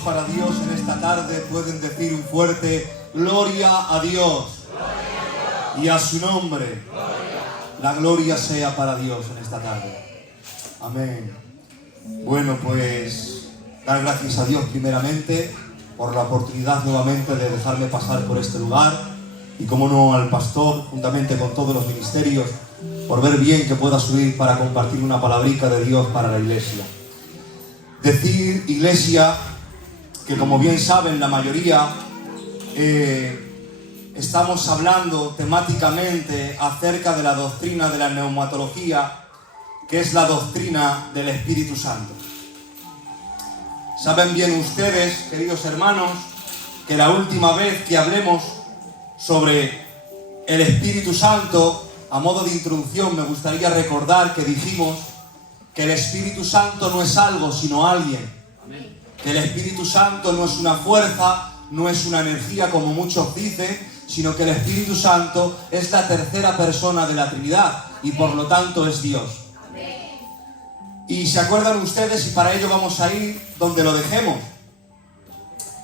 para Dios en esta tarde pueden decir un fuerte gloria a Dios. Y a su nombre. La gloria sea para Dios en esta tarde. Amén. Bueno, pues dar gracias a Dios primeramente por la oportunidad nuevamente de dejarme pasar por este lugar y como no al pastor juntamente con todos los ministerios por ver bien que pueda subir para compartir una palabrica de Dios para la iglesia. Decir, iglesia, que como bien saben la mayoría, estamos hablando temáticamente acerca de la doctrina de la neumatología, que es la doctrina del Espíritu Santo. Saben bien ustedes, queridos hermanos, que la última vez que hablemos sobre el Espíritu Santo, a modo de introducción me gustaría recordar que dijimos que el Espíritu Santo no es algo, sino alguien. Amén. Que el Espíritu Santo no es una fuerza, no es una energía como muchos dicen, sino que el Espíritu Santo es la tercera persona de la Trinidad y por lo tanto es Dios. Amén. Y se acuerdan ustedes, y para ello vamos a ir donde lo dejemos.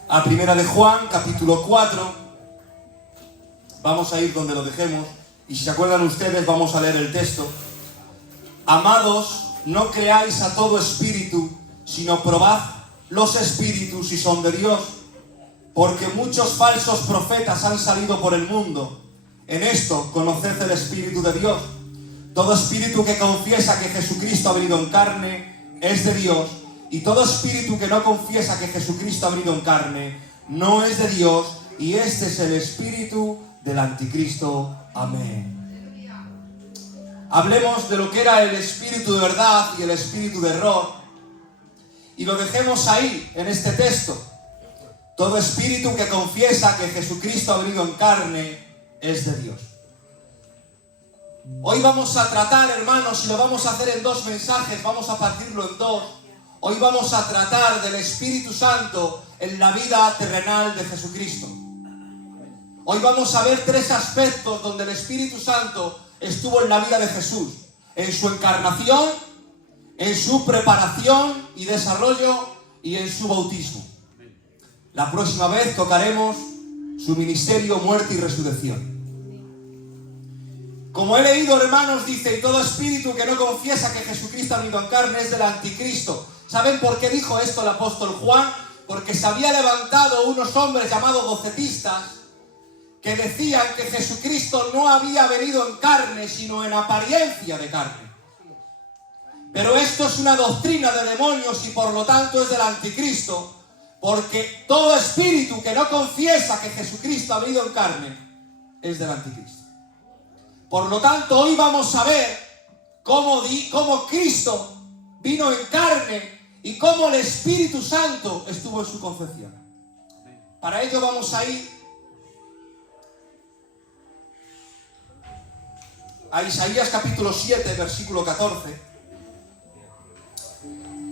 A Primera de Juan, capítulo 4. Vamos a ir donde lo dejemos. Y si se acuerdan ustedes, vamos a leer el texto. Amados, no creáis a todo espíritu, sino probad los espíritus si son de Dios, porque muchos falsos profetas han salido por el mundo. En esto conoced el Espíritu de Dios. Todo espíritu que confiesa que Jesucristo ha venido en carne es de Dios, y todo espíritu que no confiesa que Jesucristo ha venido en carne no es de Dios, y este es el espíritu del anticristo. Amén. Hablemos de lo que era el espíritu de verdad y el espíritu de error, y lo dejemos ahí, en este texto. Todo espíritu que confiesa que Jesucristo ha venido en carne es de Dios. Hoy vamos a tratar, hermanos, y lo vamos a hacer en dos mensajes, vamos a partirlo en dos. Hoy vamos a tratar del Espíritu Santo en la vida terrenal de Jesucristo. Hoy vamos a ver tres aspectos donde el Espíritu Santo estuvo en la vida de Jesús: en su encarnación, en su preparación y desarrollo y en su bautismo. La próxima vez tocaremos su ministerio, muerte y resurrección. Como he leído, hermanos, dice: y todo espíritu que no confiesa que Jesucristo ha venido en carne es del anticristo. ¿Saben por qué dijo esto el apóstol Juan? Porque se había levantado unos hombres llamados docetistas que decían que Jesucristo no había venido en carne, sino en apariencia de carne. Pero esto es una doctrina de demonios y por lo tanto es del anticristo, porque todo espíritu que no confiesa que Jesucristo ha venido en carne es del anticristo. Por lo tanto, hoy vamos a ver cómo Cristo vino en carne y cómo el Espíritu Santo estuvo en su concepción. Para ello vamos a ir a Isaías capítulo 7, versículo 14.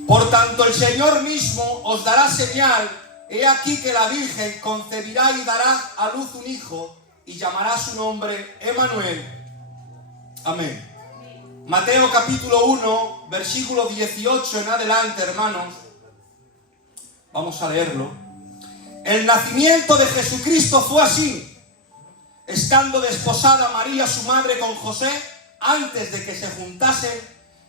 Por tanto, el Señor mismo os dará señal. He aquí que la Virgen concebirá y dará a luz un hijo, y llamará su nombre Emmanuel. Amén. Mateo capítulo 1, versículo 18 en adelante, hermanos. Vamos a leerlo. El nacimiento de Jesucristo fue así. Estando desposada María, su madre, con José, antes de que se juntasen,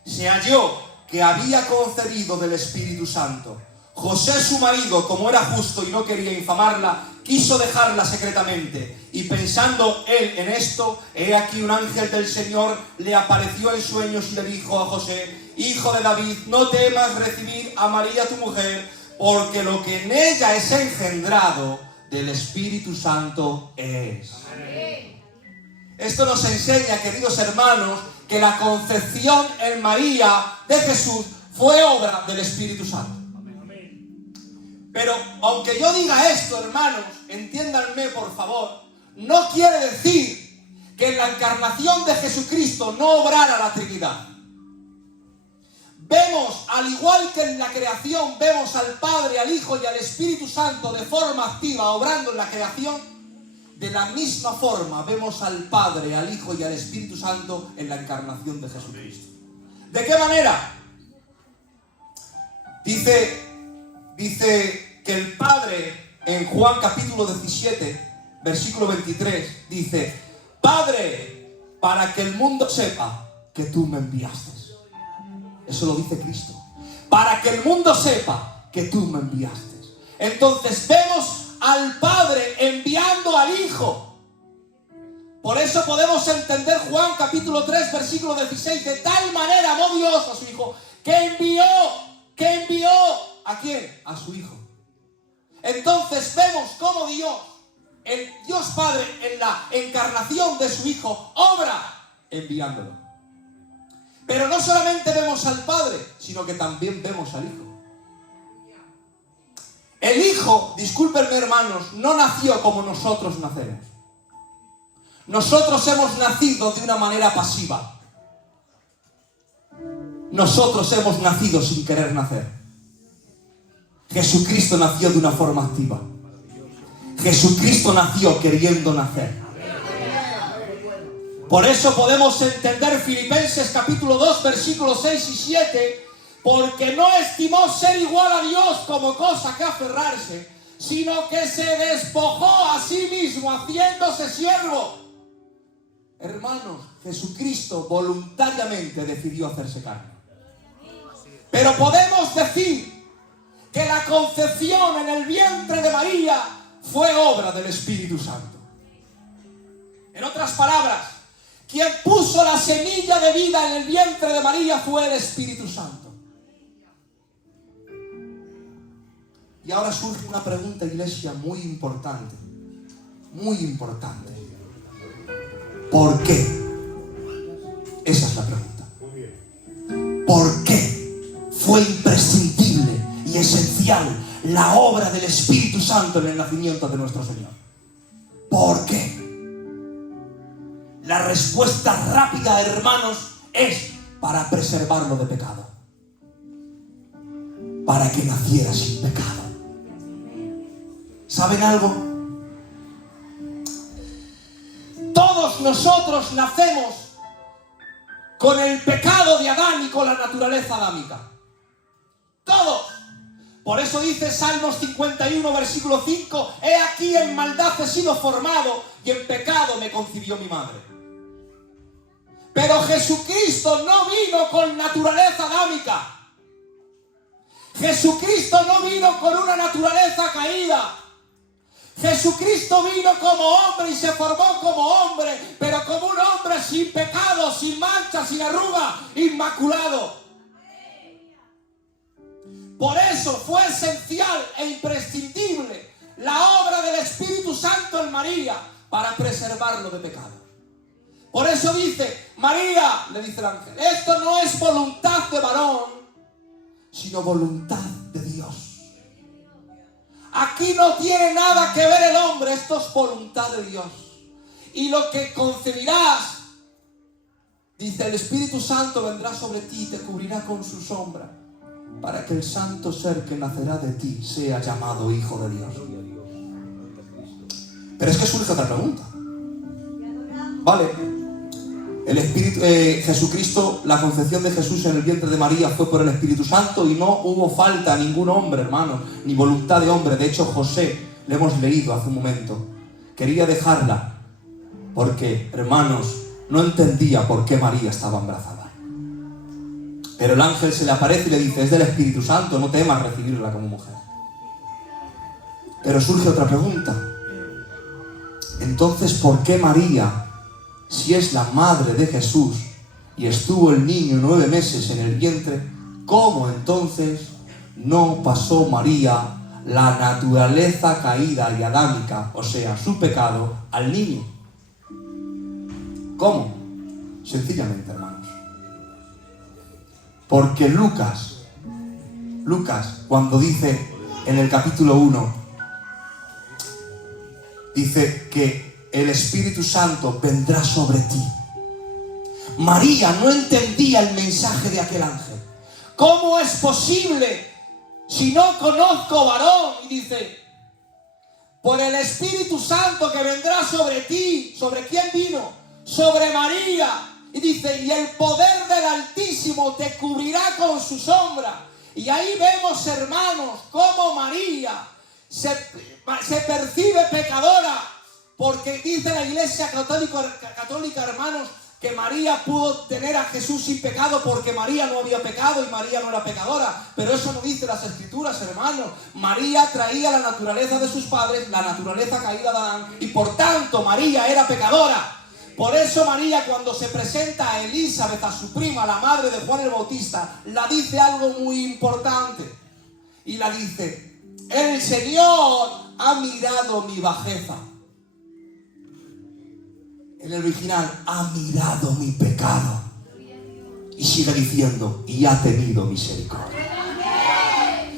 se halló que había concebido del Espíritu Santo. José, su marido, como era justo y no quería infamarla, quiso dejarla secretamente. Y pensando él en esto, he aquí un ángel del Señor le apareció en sueños y le dijo a José: Hijo de David, no temas recibir a María tu mujer, porque lo que en ella es engendrado del Espíritu Santo es. Esto nos enseña, queridos hermanos, que la concepción en María de Jesús fue obra del Espíritu Santo. Pero aunque yo diga esto, hermanos, entiéndanme por favor, no quiere decir que en la encarnación de Jesucristo no obrara la Trinidad. Vemos, al igual que en la creación, vemos al Padre, al Hijo y al Espíritu Santo de forma activa obrando en la creación. De la misma forma vemos al Padre, al Hijo y al Espíritu Santo en la encarnación de Jesucristo. ¿De qué manera? Dice que el Padre en Juan capítulo 17, versículo 23, dice: Padre, para que el mundo sepa que tú me enviaste. Eso lo dice Cristo. Para que el mundo sepa que tú me enviaste. Entonces vemos al Padre enviando al Hijo. Por eso podemos entender Juan capítulo 3, versículo 16. De tal manera amó Dios a su Hijo, que envió ¿a quién? A su Hijo. Entonces vemos cómo Dios, el Dios Padre, en la encarnación de su Hijo, obra enviándolo. Pero no solamente vemos al Padre, sino que también vemos al Hijo. El Hijo, discúlpenme hermanos, no nació como nosotros nacemos. Nosotros hemos nacido de una manera pasiva. Nosotros hemos nacido sin querer nacer. Jesucristo nació de una forma activa. Jesucristo nació queriendo nacer. Por eso podemos entender Filipenses capítulo 2, versículos 6 y 7, porque no estimó ser igual a Dios como cosa que aferrarse, sino que se despojó a sí mismo haciéndose siervo. Hermanos, Jesucristo voluntariamente decidió hacerse carne. Pero podemos decir que la concepción en el vientre de María fue obra del Espíritu Santo. En otras palabras, quien puso la semilla de vida en el vientre de María fue el Espíritu Santo. Y ahora surge una pregunta, iglesia, muy importante. Muy importante. ¿Por qué? Esa es la pregunta. ¿Por qué fue imprescindible y esencial la obra del Espíritu Santo en el nacimiento de nuestro Señor? ¿Por qué? La respuesta rápida, hermanos, es para preservarlo de pecado. Para que naciera sin pecado. ¿Saben algo? Todos nosotros nacemos con el pecado de Adán y con la naturaleza adámica. Todos. Por eso dice Salmos 51, versículo 5: He aquí en maldad he sido formado y en pecado me concibió mi madre. Pero Jesucristo no vino con naturaleza adámica. Jesucristo no vino con una naturaleza caída. Jesucristo vino como hombre y se formó como hombre, pero como un hombre sin pecado, sin mancha, sin arruga, inmaculado. Por eso fue esencial e imprescindible la obra del Espíritu Santo en María para preservarlo de pecado. Por eso dice: María, le dice el ángel, esto no es voluntad de varón, sino voluntad de Dios. Aquí no tiene nada que ver el hombre, esto es voluntad de Dios. Y lo que concebirás, dice, el Espíritu Santo vendrá sobre ti y te cubrirá con su sombra, para que el santo ser que nacerá de ti sea llamado Hijo de Dios. Pero es que surge otra pregunta. Vale, el Espíritu, Jesucristo, la concepción de Jesús en el vientre de María fue por el Espíritu Santo y no hubo falta a ningún hombre, hermanos, ni voluntad de hombre. De hecho, José, le hemos leído hace un momento, quería dejarla porque, hermanos, no entendía por qué María estaba embarazada. Pero el ángel se le aparece y le dice: es del Espíritu Santo, no temas recibirla como mujer. Pero surge otra pregunta. Entonces, ¿por qué María, si es la madre de Jesús y estuvo el niño 9 meses en el vientre, cómo entonces no pasó María la naturaleza caída y adámica, o sea, su pecado, al niño? ¿Cómo? Sencillamente, hermanos, porque Lucas, cuando dice en el capítulo 1, dice que el Espíritu Santo vendrá sobre ti. María no entendía el mensaje de aquel ángel. ¿Cómo es posible si no conozco varón? Y dice: por el Espíritu Santo que vendrá sobre ti. ¿Sobre quién vino? Sobre María. Y dice: y el poder del Altísimo te cubrirá con su sombra. Y ahí vemos, hermanos, cómo María se percibe pecadora, porque dice la Iglesia católica, hermanos, que María pudo tener a Jesús sin pecado porque María no había pecado y María no era pecadora. Pero eso no dice las Escrituras, hermanos. María traía la naturaleza de sus padres, la naturaleza caída de Adán, y por tanto María era pecadora. Por eso María, cuando se presenta a Elizabeth, a su prima, la madre de Juan el Bautista, la dice algo muy importante. Y la dice: el Señor ha mirado mi bajeza. En el original, ha mirado mi pecado. Y sigue diciendo: y ha tenido misericordia.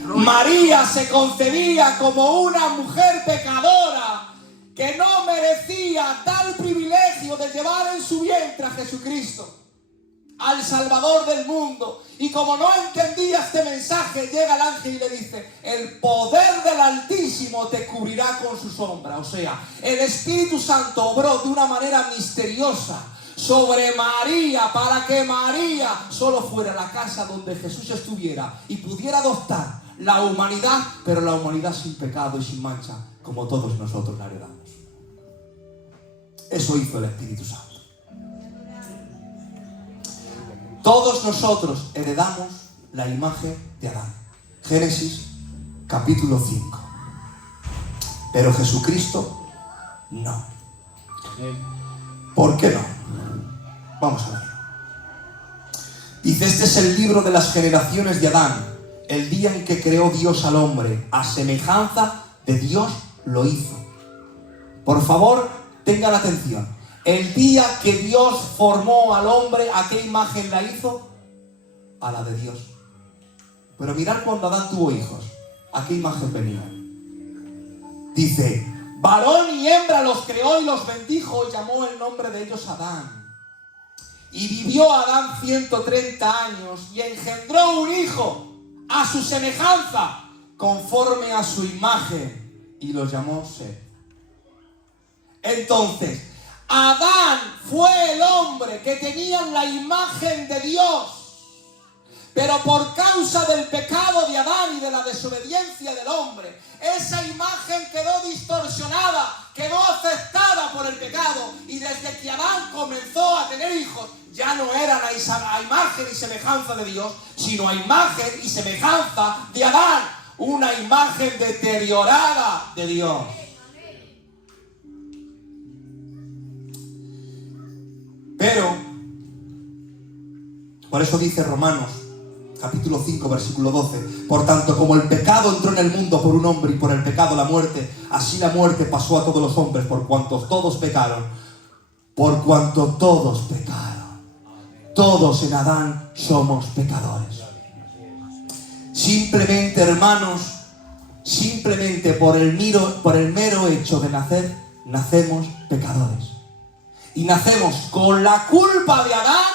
María se concebía como una mujer pecadora que no merecía tal privilegio de llevar en su vientre a Jesucristo, al Salvador del mundo. Y como no entendía este mensaje, llega el ángel y le dice: el poder del Altísimo te cubrirá con su sombra. O sea, el Espíritu Santo obró de una manera misteriosa sobre María para que María solo fuera la casa donde Jesús estuviera y pudiera adoptar la humanidad, pero la humanidad sin pecado y sin mancha, como todos nosotros la heredamos. Eso hizo el Espíritu Santo. Todos nosotros heredamos la imagen de Adán. Génesis capítulo 5. Pero Jesucristo no. ¿Por qué no? Vamos a ver. Dice: este es el libro de las generaciones de Adán, el día en que creó Dios al hombre, a semejanza de Dios lo hizo. Por favor, tengan atención. El día que Dios formó al hombre, ¿a qué imagen la hizo? A la de Dios. Pero mirad cuando Adán tuvo hijos, ¿a qué imagen venían? Dice: varón y hembra los creó y los bendijo y llamó el nombre de ellos Adán. Y vivió Adán 130 años y engendró un hijo a su semejanza, conforme a su imagen, y lo llamó Set. Entonces, Adán fue el hombre que tenía la imagen de Dios, pero por causa del pecado de Adán y de la desobediencia del hombre, esa imagen quedó distorsionada, quedó afectada por el pecado, y desde que Adán comenzó a tener hijos, ya no era la imagen y semejanza de Dios, sino a imagen y semejanza de Adán, una imagen deteriorada de Dios. Pero, por eso dice Romanos, capítulo 5, versículo 12: por tanto, como el pecado entró en el mundo por un hombre y por el pecado la muerte, así la muerte pasó a todos los hombres por cuanto todos pecaron. Por cuanto todos pecaron. Todos en Adán somos pecadores. Simplemente, hermanos, simplemente por el mero hecho de nacer, nacemos pecadores. Y nacemos con la culpa de Adán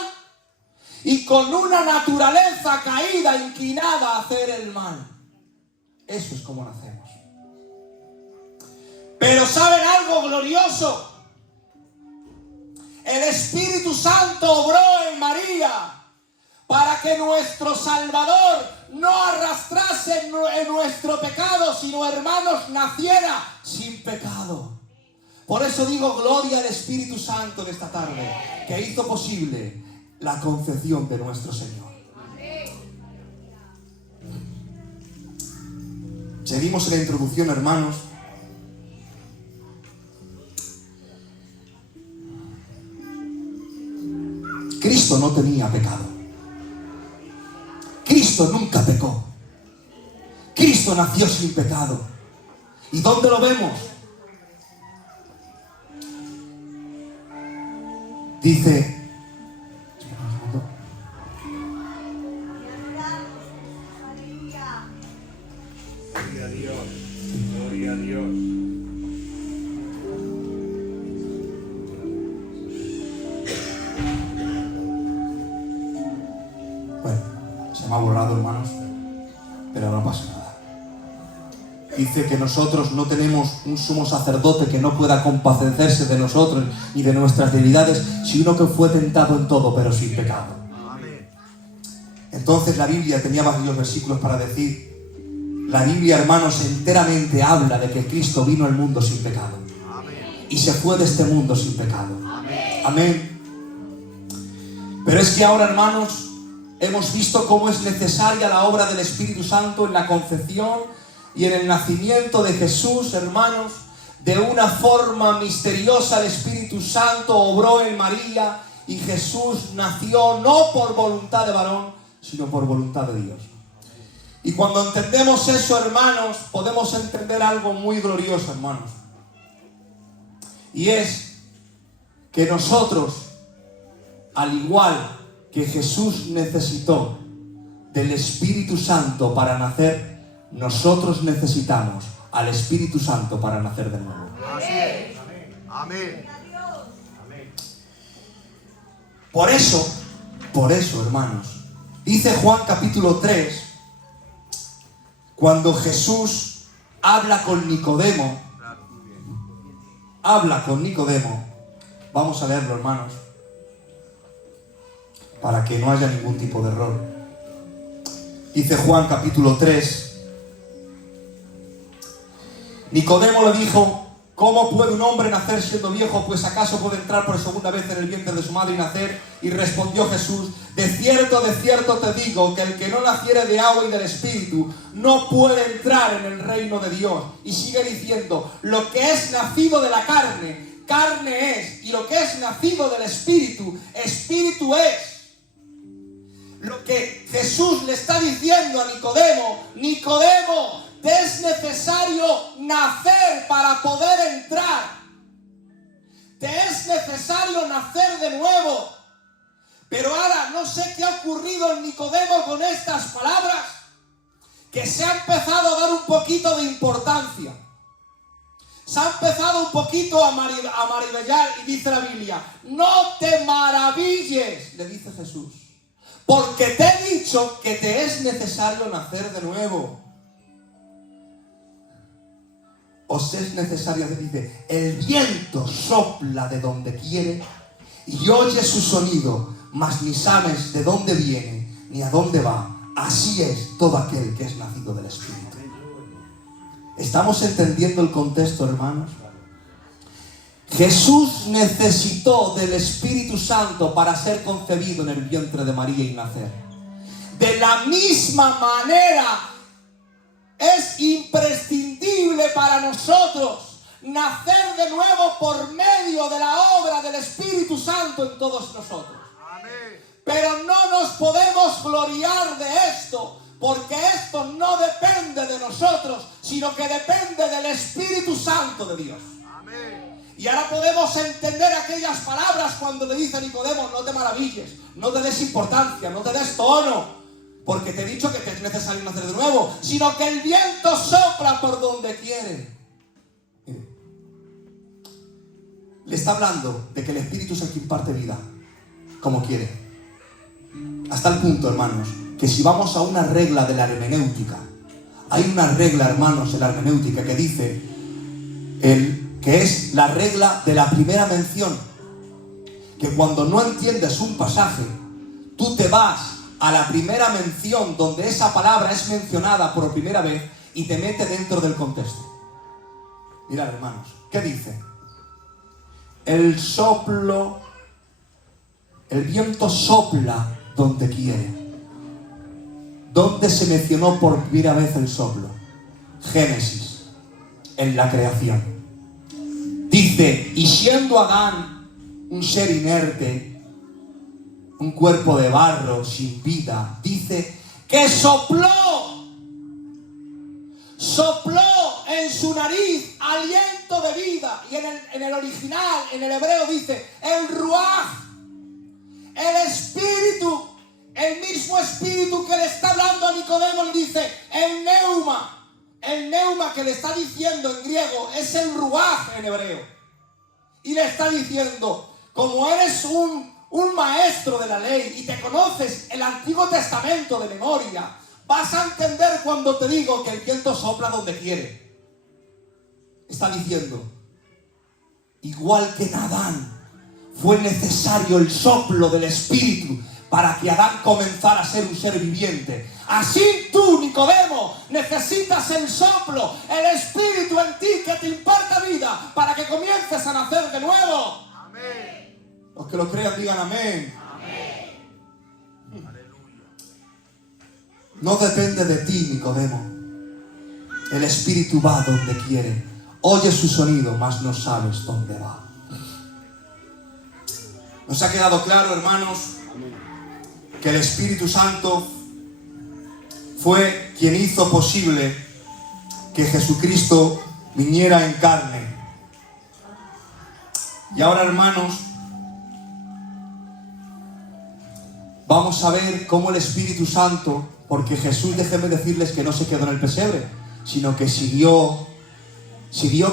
y con una naturaleza caída, inclinada a hacer el mal. Eso es como nacemos. Pero ¿saben algo glorioso? El Espíritu Santo obró en María para que nuestro Salvador no arrastrase en nuestro pecado, sino, hermanos, naciera sin pecado. Por eso digo gloria al Espíritu Santo de esta tarde, que hizo posible la concepción de nuestro Señor. Seguimos en la introducción, hermanos. Cristo no tenía pecado. Cristo nunca pecó. Cristo nació sin pecado. ¿Y dónde lo vemos? Dice, gloria a Dios, gloria a Dios. Bueno, se me ha borrado, hermanos, pero no pasa nada. Dice que nosotros no tenemos un sumo sacerdote que no pueda compadecerse de nosotros y de nuestras debilidades, sino que fue tentado en todo, pero sin pecado. Entonces la Biblia tenía varios versículos para decir: La Biblia, hermanos, enteramente habla de que Cristo vino al mundo sin pecado. Y se fue de este mundo sin pecado. Amén. Pero es que ahora, hermanos, hemos visto cómo es necesaria la obra del Espíritu Santo en la concepción y en el nacimiento de Jesús, hermanos. De una forma misteriosa el Espíritu Santo obró en María y Jesús nació no por voluntad de varón, sino por voluntad de Dios. Y cuando entendemos eso, hermanos, podemos entender algo muy glorioso, hermanos. Y es que nosotros, al igual que Jesús necesitó del Espíritu Santo para nacer, nosotros necesitamos al Espíritu Santo para nacer de nuevo. Amén. Amén. Por eso, hermanos, dice Juan capítulo 3, cuando Jesús habla con Nicodemo, vamos a leerlo, hermanos, para que no haya ningún tipo de error. Dice Juan capítulo 3, Nicodemo le dijo: ¿cómo puede un hombre nacer siendo viejo? Pues ¿acaso puede entrar por segunda vez en el vientre de su madre y nacer? Y respondió Jesús: de cierto te digo, que el que no naciere de agua y del Espíritu no puede entrar en el reino de Dios. Y sigue diciendo: lo que es nacido de la carne, carne es, y lo que es nacido del Espíritu, Espíritu es. Lo que Jesús le está diciendo a Nicodemo: Nicodemo, te es necesario nacer para poder entrar. Te es necesario nacer de nuevo. Pero ahora no sé qué ha ocurrido en Nicodemo con estas palabras, que se ha empezado a dar un poquito de importancia. Se ha empezado un poquito a maravillar, y dice la Biblia: no te maravilles, le dice Jesús, porque te he dicho que te es necesario nacer de nuevo. Os es necesario, dice, el viento sopla de donde quiere y oyes su sonido, mas ni sabes de dónde viene ni a dónde va. Así es todo aquel que es nacido del Espíritu. ¿Estamos entendiendo el contexto, hermanos? Jesús necesitó del Espíritu Santo para ser concebido en el vientre de María y nacer. De la misma manera, es imprescindible para nosotros nacer de nuevo por medio de la obra del Espíritu Santo en todos nosotros. Amén. Pero no nos podemos gloriar de esto, porque esto no depende de nosotros, sino que depende del Espíritu Santo de Dios. Amén. Y ahora podemos entender aquellas palabras cuando le dice a Nicodemo: no te maravilles, no te des importancia, no te des tono, porque te he dicho que te es necesario nacer de nuevo, sino que el viento sopla por donde quiere. Mire, le está hablando de que el Espíritu es el que imparte vida, como quiere. Hasta el punto, hermanos, que si vamos a una regla de la hermenéutica, hay una regla, hermanos, en la hermenéutica que dice, que es la regla de la primera mención, que cuando no entiendes un pasaje, tú te vas a la primera mención donde esa palabra es mencionada por primera vez y te mete dentro del contexto. Mirad, hermanos, ¿qué dice? El viento sopla donde quiere. ¿Dónde se mencionó por primera vez el soplo? Génesis, en la creación. Dice: y siendo Adán un ser inerte, un cuerpo de barro sin vida, dice que sopló en su nariz aliento de vida. Y en el original, en el hebreo, dice el ruaj, el espíritu, el mismo espíritu que le está hablando a Nicodemo. Le dice el neuma que le está diciendo en griego es el ruaj en hebreo. Y le está diciendo: como eres un maestro de la ley y te conoces el Antiguo Testamento de memoria, vas a entender cuando te digo que el viento sopla donde quiere. Está diciendo: igual que en Adán fue necesario el soplo del Espíritu para que Adán comenzara a ser un ser viviente. Así tú, Nicodemo, necesitas el soplo, el Espíritu en ti que te imparta vida para que comiences a nacer de nuevo. Amén. Los que lo crean digan amén. Amén. Aleluya. No depende de ti, Nicodemo. El Espíritu va donde quiere. Oye su sonido, mas no sabes dónde va. ¿Nos ha quedado claro, hermanos, que el Espíritu Santo fue quien hizo posible que Jesucristo viniera en carne? Y ahora, hermanos, vamos a ver cómo el Espíritu Santo, porque Jesús, déjenme decirles que no se quedó en el pesebre, sino que siguió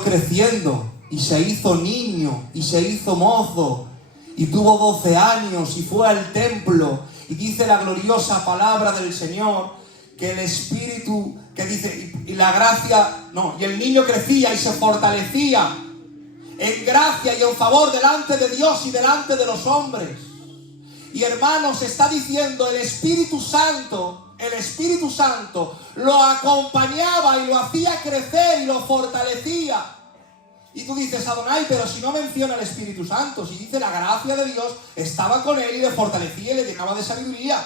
creciendo y se hizo niño y se hizo mozo y tuvo 12 años y fue al templo, y dice la gloriosa palabra del Señor que el Espíritu, que dice, y la gracia, no, y el niño crecía y se fortalecía en gracia y en favor delante de Dios y delante de los hombres. Y hermanos, está diciendo el Espíritu Santo lo acompañaba y lo hacía crecer y lo fortalecía. Y tú dices, Adonai, pero si no menciona el Espíritu Santo, si dice la gracia de Dios estaba con él y le fortalecía y le llenaba de sabiduría.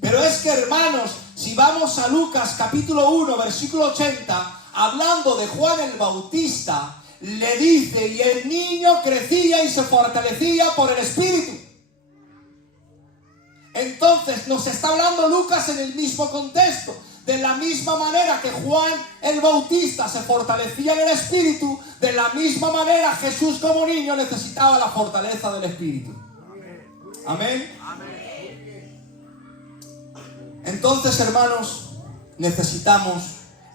Pero es que, hermanos, si vamos a Lucas capítulo 1, versículo 80, hablando de Juan el Bautista, le dice, y el niño crecía y se fortalecía por el Espíritu. Entonces nos está hablando Lucas en el mismo contexto. De la misma manera que Juan el Bautista se fortalecía en el Espíritu, de la misma manera Jesús como niño necesitaba la fortaleza del Espíritu. Amén. Entonces, hermanos, necesitamos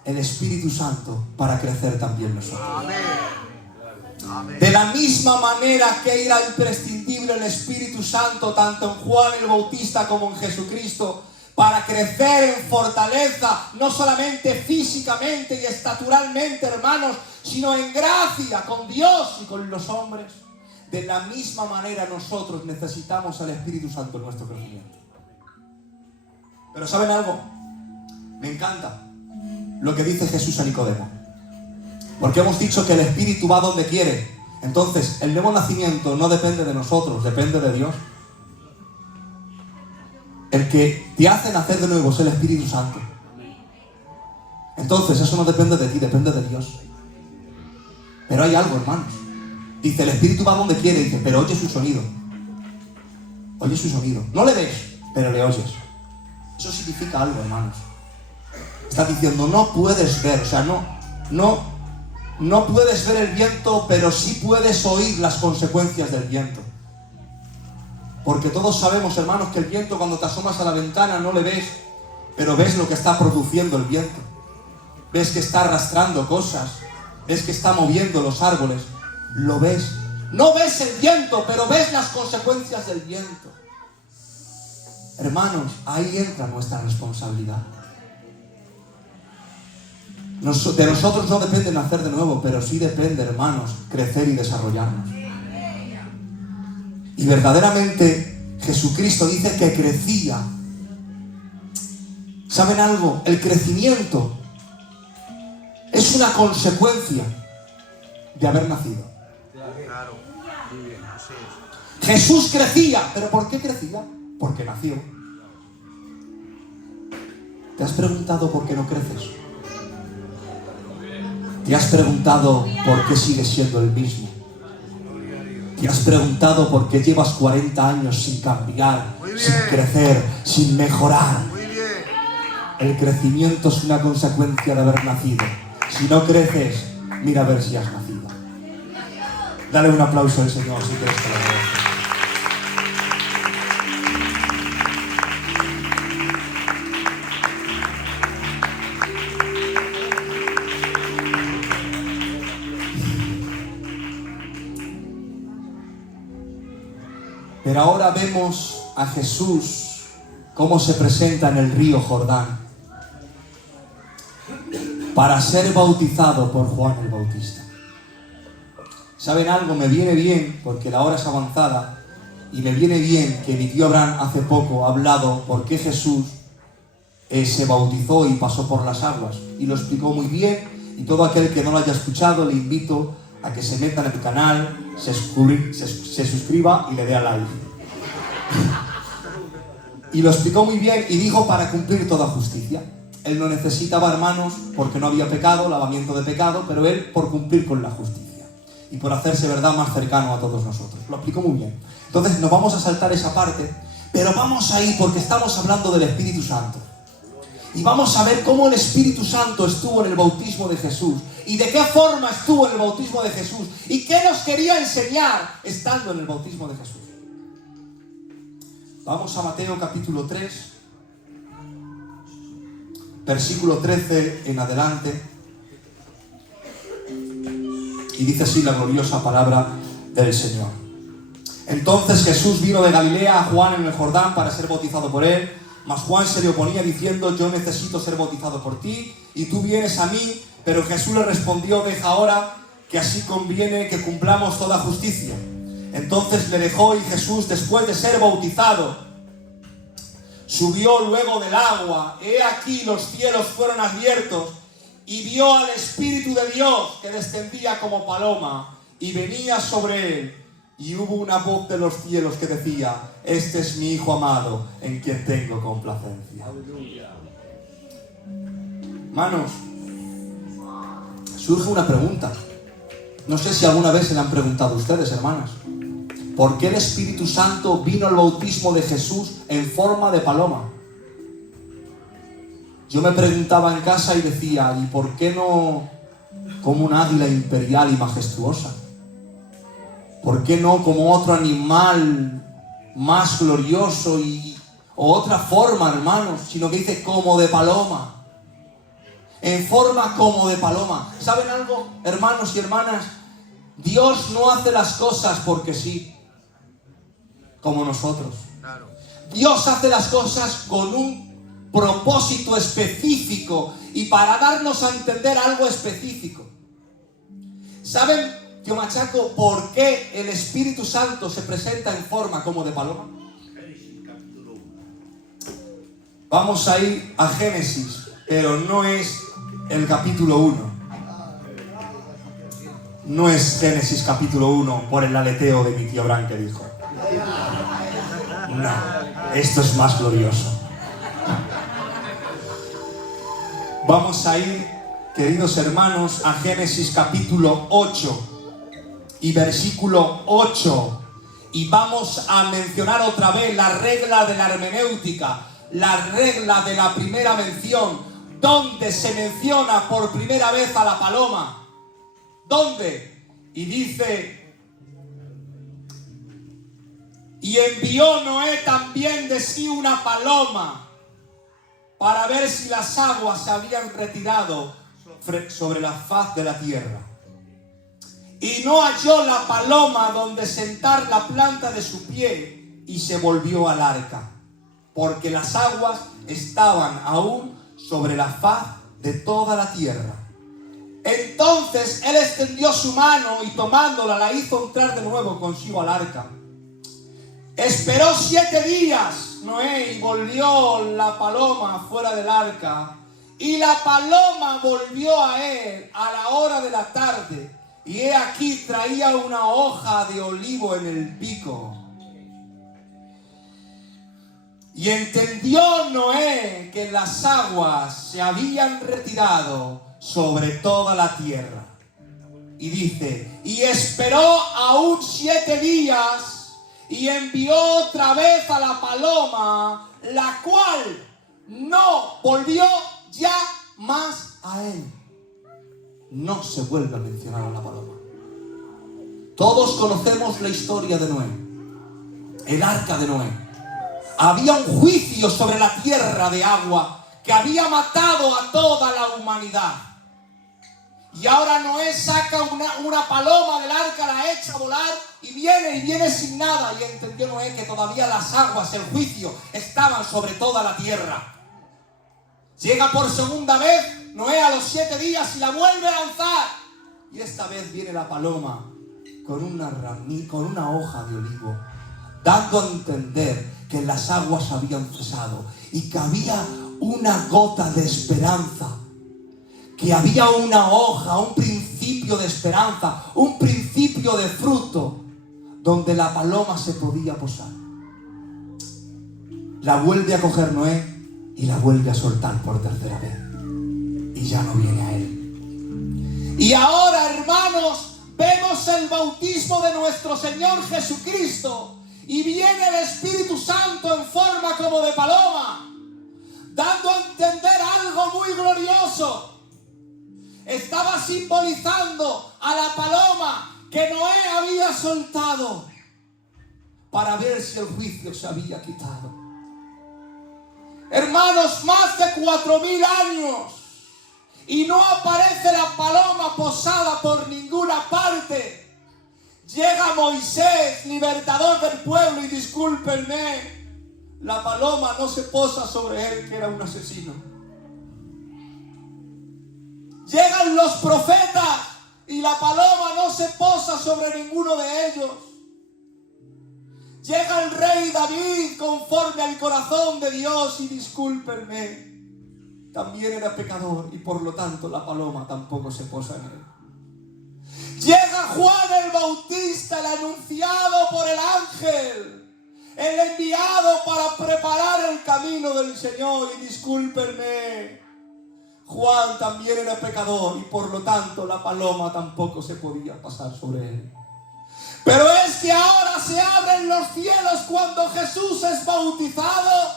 el Espíritu Santo para crecer también nosotros. De la misma manera que era imprescindible el Espíritu Santo tanto en Juan el Bautista como en Jesucristo para crecer en fortaleza, no solamente físicamente y estaturalmente, hermanos, sino en gracia con Dios y con los hombres. De la misma manera nosotros necesitamos al Espíritu Santo en nuestro crecimiento. Pero ¿saben algo? Me encanta lo que dice Jesús a Nicodemo. Porque hemos dicho que el Espíritu va donde quiere. Entonces, el nuevo nacimiento no depende de nosotros, depende de Dios. El que te hace nacer de nuevo es el Espíritu Santo. Entonces, eso no depende de ti, depende de Dios. Pero hay algo, hermanos. Dice, el Espíritu va donde quiere, dice, pero oye su sonido. Oye su sonido. No le ves, pero le oyes. Eso significa algo, hermanos. Está diciendo, no puedes ver, o sea, no puedes ver el viento, pero sí puedes oír las consecuencias del viento. Porque todos sabemos, hermanos, que el viento, cuando te asomas a la ventana, no le ves, pero ves lo que está produciendo el viento. Ves que está arrastrando cosas, ves que está moviendo los árboles, lo ves. No ves el viento, pero ves las consecuencias del viento. Hermanos, ahí entra nuestra responsabilidad. De nosotros no depende nacer de nuevo, pero sí depende, hermanos, crecer y desarrollarnos. Y verdaderamente Jesucristo dice que crecía. ¿Saben algo? El crecimiento es una consecuencia de haber nacido. Claro. Muy bien, así es. Jesús crecía. ¿Pero por qué crecía? Porque nació. ¿Te has preguntado por qué no creces? ¿Te has preguntado por qué sigues siendo el mismo? ¿Te has preguntado por qué llevas 40 años sin cambiar, sin crecer, sin mejorar? Muy bien. El crecimiento es una consecuencia de haber nacido. Si no creces, mira a ver si has nacido. Dale un aplauso al Señor si quieres que lo haga. Pero ahora vemos a Jesús cómo se presenta en el río Jordán para ser bautizado por Juan el Bautista. ¿Saben algo? Me viene bien, porque la hora es avanzada, Y me viene bien que mi tío Abraham hace poco ha hablado por qué Jesús se bautizó y pasó por las aguas. Y lo explicó muy bien. Y todo aquel que no lo haya escuchado, le invito a que se meta en el canal, se suscriba y le dé a like. Y lo explicó muy bien y dijo para cumplir toda justicia. Él no necesitaba hermanos porque no había pecado, lavamiento de pecado, pero él por cumplir con la justicia y por hacerse, verdad, más cercano a todos nosotros. Lo explicó muy bien. Entonces nos vamos a saltar esa parte, pero vamos ahí porque estamos hablando del Espíritu Santo. Y vamos a ver cómo el Espíritu Santo estuvo en el bautismo de Jesús y de qué forma estuvo en el bautismo de Jesús y qué nos quería enseñar estando en el bautismo de Jesús. Vamos a Mateo capítulo 3, versículo 13 en adelante. Y dice así la gloriosa palabra del Señor. Entonces Jesús vino de Galilea a Juan en el Jordán para ser bautizado por él. Mas Juan se le oponía diciendo: yo necesito ser bautizado por ti, y tú vienes a mí. Pero Jesús le respondió: deja ahora, que así conviene que cumplamos toda justicia. Entonces le dejó, y Jesús, después de ser bautizado, subió luego del agua. He aquí los cielos fueron abiertos, y vio al Espíritu de Dios que descendía como paloma, y venía sobre él. Y hubo una voz de los cielos que decía: este es mi Hijo amado, en quien tengo complacencia. Hermanos, surge una pregunta. No sé si alguna vez se la han preguntado ustedes, hermanas. ¿Por qué el Espíritu Santo vino al bautismo de Jesús en forma de paloma? Yo me preguntaba en casa y decía: ¿y por qué no como un águila imperial y majestuosa? ¿Por qué no como otro animal más glorioso o otra forma, hermanos? Sino que dice como de paloma. En forma como de paloma. ¿Saben algo, hermanos y hermanas? Dios no hace las cosas porque sí, como nosotros. Dios hace las cosas con un propósito específico y para darnos a entender algo específico. ¿Saben, tío Machaco, por qué el Espíritu Santo se presenta en forma como de paloma? Vamos a ir a Génesis, pero no es el capítulo 1. No es Génesis capítulo 1 por el aleteo de mi tío Abraham que dijo. No, esto es más glorioso. Vamos a ir, queridos hermanos, a Génesis capítulo 8 y versículo 8. Y vamos a mencionar otra vez la regla de la hermenéutica, la regla de la primera mención, donde se menciona por primera vez a la paloma. ¿Dónde? Y dice: y envió Noé también de sí una paloma para ver si las aguas se habían retirado sobre la faz de la tierra. Y no halló la paloma donde sentar la planta de su pie, y se volvió al arca, porque las aguas estaban aún sobre la faz de toda la tierra. Entonces él extendió su mano y tomándola la hizo entrar de nuevo consigo al arca. Esperó 7 días Noé y volvió la paloma fuera del arca. Y la paloma volvió a él a la hora de la tarde. Y he aquí traía una hoja de olivo en el pico. Y entendió Noé que las aguas se habían retirado sobre toda la tierra. Y dice: y esperó aún 7 días. Y envió otra vez a la paloma, la cual no volvió ya más a él. No se vuelve a mencionar a la paloma. Todos conocemos la historia de Noé, el arca de Noé. Había un juicio sobre la tierra de agua que había matado a toda la humanidad. Y ahora Noé saca una paloma del arca, la echa a volar y viene sin nada. Y entendió Noé que todavía las aguas, el juicio, estaban sobre toda la tierra. Llega por segunda vez Noé a los 7 días y la vuelve a lanzar. Y esta vez viene la paloma con una hoja de olivo dando a entender que las aguas habían cesado y que había una gota de esperanza, que había una hoja, un principio de esperanza, un principio de fruto donde la paloma se podía posar. La vuelve a coger Noé y la vuelve a soltar por tercera vez y ya no viene a él. Y ahora, hermanos, vemos el bautismo de nuestro Señor Jesucristo y viene el Espíritu Santo en forma como de paloma, dando a entender algo muy glorioso. Estaba simbolizando a la paloma que Noé había soltado para ver si el juicio se había quitado. Hermanos, más de 4000 años y no aparece la paloma posada por ninguna parte. Llega Moisés, libertador del pueblo, y discúlpenme, la paloma no se posa sobre él, que era un asesino. Llegan los profetas y la paloma no se posa sobre ninguno de ellos. Llega el rey David conforme al corazón de Dios y discúlpenme, también era pecador y por lo tanto la paloma tampoco se posa en él. Llega Juan el Bautista, el anunciado por el ángel, el enviado para preparar el camino del Señor y discúlpenme, Juan también era pecador y por lo tanto la paloma tampoco se podía pasar sobre él. Pero es que ahora se abren los cielos cuando Jesús es bautizado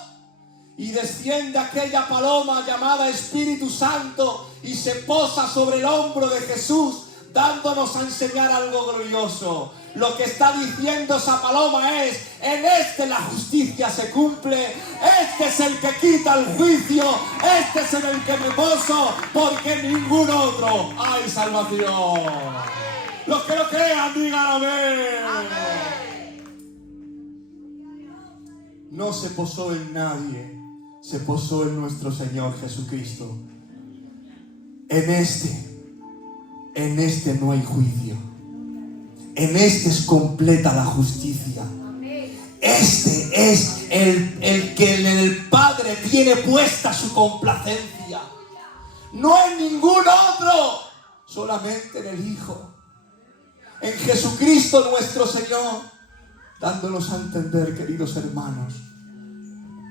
y desciende aquella paloma llamada Espíritu Santo y se posa sobre el hombro de Jesús, dándonos a enseñar algo glorioso. Lo que está diciendo esa paloma es: en este la justicia se cumple, este es el que quita el juicio, este es en el que me poso, porque en ningún otro hay salvación. Los que lo crean, digan amén. No se posó en nadie, se posó en nuestro Señor Jesucristo. En este no hay juicio. En este es completa la justicia. Este es el que en el Padre tiene puesta su complacencia. No en ningún otro, solamente en el Hijo. En Jesucristo nuestro Señor, dándonos a entender, queridos hermanos,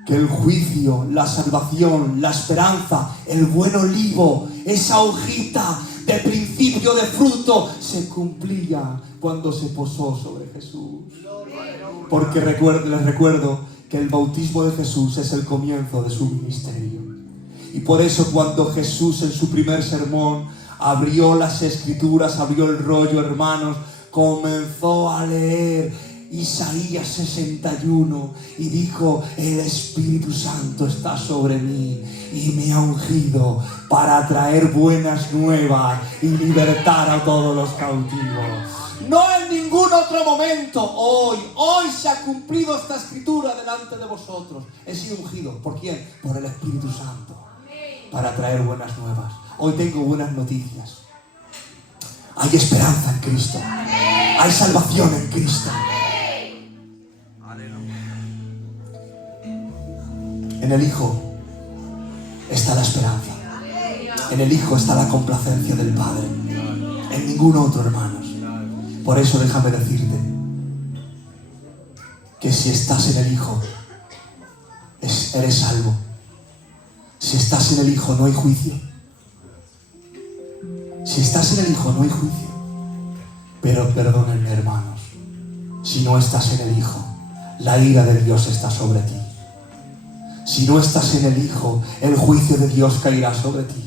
que el juicio, la salvación, la esperanza, el buen olivo, esa hojita de principio de fruto, se cumplía cuando se posó sobre Jesús. Porque les recuerdo que el bautismo de Jesús es el comienzo de su ministerio. Y por eso cuando Jesús en su primer sermón abrió las escrituras, abrió el rollo, hermanos, comenzó a leer Isaías 61 y dijo: el Espíritu Santo está sobre mí y me ha ungido para traer buenas nuevas y libertar a todos los cautivos. No en ningún otro momento. Hoy se ha cumplido esta escritura delante de vosotros. He sido ungido. ¿Por quién? Por el Espíritu Santo, para traer buenas nuevas. Hoy tengo buenas noticias. Hay esperanza en Cristo. Hay salvación en Cristo. En el Hijo está la esperanza. En el Hijo está la complacencia del Padre. En ningún otro, hermanos. Por eso déjame decirte que si estás en el Hijo, eres salvo. Si estás en el Hijo, no hay juicio. Si estás en el Hijo, no hay juicio. Pero perdónenme, hermanos, si no estás en el Hijo, la ira de Dios está sobre ti. Si no estás en el Hijo, el juicio de Dios caerá sobre ti.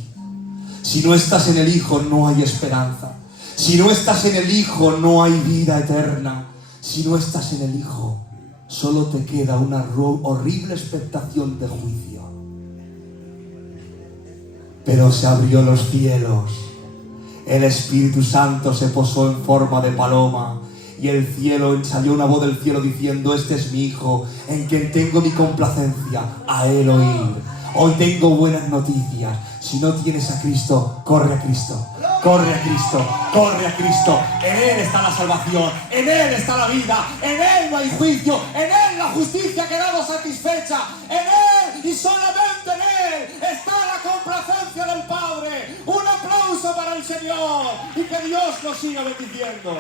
Si no estás en el Hijo, no hay esperanza. Si no estás en el Hijo, no hay vida eterna. Si no estás en el Hijo, solo te queda una horrible expectación de juicio. Pero se abrió los cielos. El Espíritu Santo se posó en forma de paloma. Y el cielo, salió una voz del cielo diciendo: este es mi Hijo, en quien tengo mi complacencia, a Él oír. Hoy tengo buenas noticias. Si no tienes a Cristo, corre a Cristo. Corre a Cristo, corre a Cristo. En Él está la salvación, en Él está la vida, en Él no hay juicio, en Él la justicia ha quedado satisfecha, en Él y solamente en Él está la complacencia del Padre. Un aplauso para el Señor y que Dios nos siga bendiciendo.